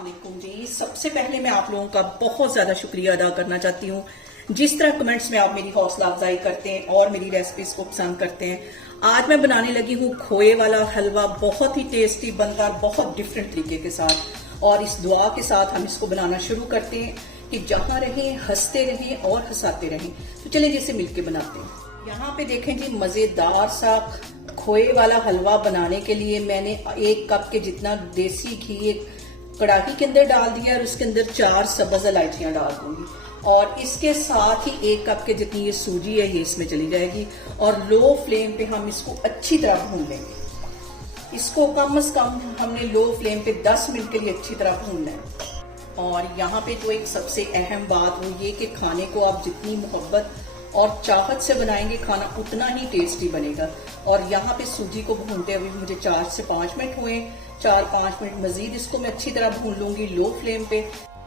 अस्सलामुअलैकुम जी। सबसे पहले मैं आप लोगों का बहुत ज्यादा शुक्रिया अदा करना चाहती हूँ। जिस तरह कमेंट्स में आप मेरी हौसला अफजाई करते हैं और मेरी रेसिपीज को पसंद करते हैं। आज मैं बनाने लगी हूँ खोए वाला हलवा, बहुत ही टेस्टी बनता है, बहुत डिफरेंट तरीके के साथ। और इस दुआ के साथ हम इसको बनाना शुरू करते हैं कि जहाँ रहें हंसते रहें और हंसाते रहें। तो चलिए जैसे मिलके बनाते हैं। यहाँ पे देखें जी, मजेदार सा खोए वाला हलवा बनाने के लिए मैंने 1 कप के जितना देसी घी एक कड़ाही के अंदर डाल दिया और उसके अंदर 4 सब्ज इलायचियां डाल दूंगी। और इसके साथ ही 1 कप के जितनी ये सूजी है ये इसमें चली जाएगी। और लो फ्लेम पे हम इसको अच्छी तरह भून लेंगे। इसको कम से कम हमने लो फ्लेम पे 10 मिनट के लिए अच्छी तरह भूनना है। और यहाँ पे तो एक सबसे अहम बात वो ये कि खाने को आप जितनी मोहब्बत और चाहत से बनाएंगे खाना उतना ही टेस्टी बनेगा। और यहाँ पे सूजी को भूनते हुए मुझे 4 से 5 मिनट हुए। 4-5 मिनट मजीद इसको मैं अच्छी तरह भून लूंगी लो फ्लेम पे।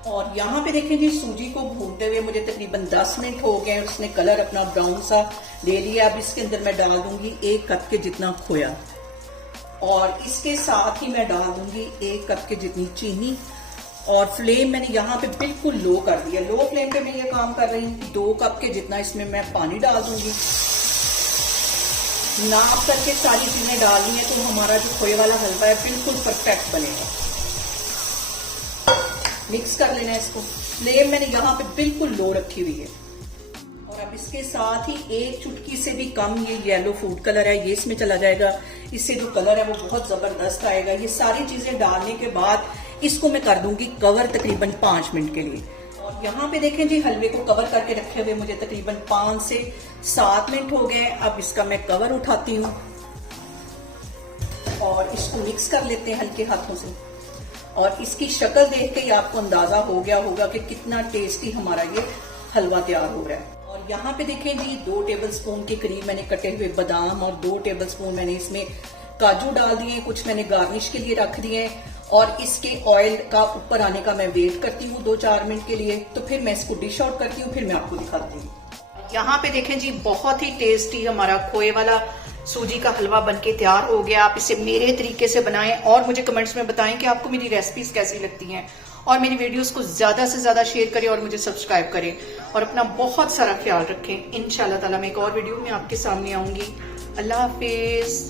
और यहाँ पे देखें जी, सूजी को भूनते हुए मुझे तकरीबन 10 मिनट हो गए। उसने कलर अपना ब्राउन सा ले लिया। अब इसके अंदर मैं डाल दूंगी 1 कप के जितना खोया और इसके साथ ही मैं डाल दूंगी 1 कप के जितनी चीनी। और फ्लेम मैंने यहाँ पे बिल्कुल लो कर दिया। लो फ्लेम पे मैं ये काम कर रही हूँ। 2 कप के जितना इसमें मैं पानी डाल दूंगी। नाप करके सारी चीजें डालनी है तो हमारा जो खोए वाला हलवा है बिल्कुल परफेक्ट बनेगा। मिक्स कर लेना है इसको। फ्लेम मैंने यहाँ पे बिल्कुल लो रखी हुई है। और अब इसके साथ ही 1 चुटकी से भी कम ये येलो फूड कलर है, ये इसमें चला जाएगा। इससे जो कलर है वो बहुत जबरदस्त आएगा। ये सारी चीजें डालने के बाद इसको मैं कर दूंगी कवर तकरीबन 5 मिनट के लिए। और यहाँ पे देखें जी, हलवे को कवर करके रखे हुए मुझे तकरीबन 5 से 7 मिनट हो गए। अब इसका मैं कवर उठाती हूँ और इसको मिक्स कर लेते हैं हल्के हाथों से। और इसकी शक्ल देख के ही आपको अंदाजा हो गया होगा कि कितना टेस्टी हमारा ये हलवा तैयार हो रहा है। और यहाँ पे देखें जी, 2 टेबलस्पून के करीब मैंने कटे हुए बादाम और 2 टेबलस्पून मैंने इसमें काजू डाल दिए। कुछ मैंने गार्निश के लिए रख दिए। और इसके ऑयल का ऊपर आने का मैं वेट करती हूँ 2-4 मिनट के लिए। तो फिर मैं इसको डिश आउट करती हूँ, फिर मैं आपको दिखाती हूँ। यहाँ पे देखें जी, बहुत ही टेस्टी हमारा खोए वाला सूजी का हलवा बनके तैयार हो गया। आप इसे मेरे तरीके से बनाएं और मुझे कमेंट्स में बताएं कि आपको मेरी रेसिपीज कैसी लगती हैं। और मेरी वीडियोस को ज्यादा से ज्यादा शेयर करें और मुझे सब्सक्राइब करें। और अपना बहुत सारा ख्याल रखें। इंशाल्लाह ताला मैं एक और वीडियो में आपके सामने आऊंगी। अल्लाह हाफिज।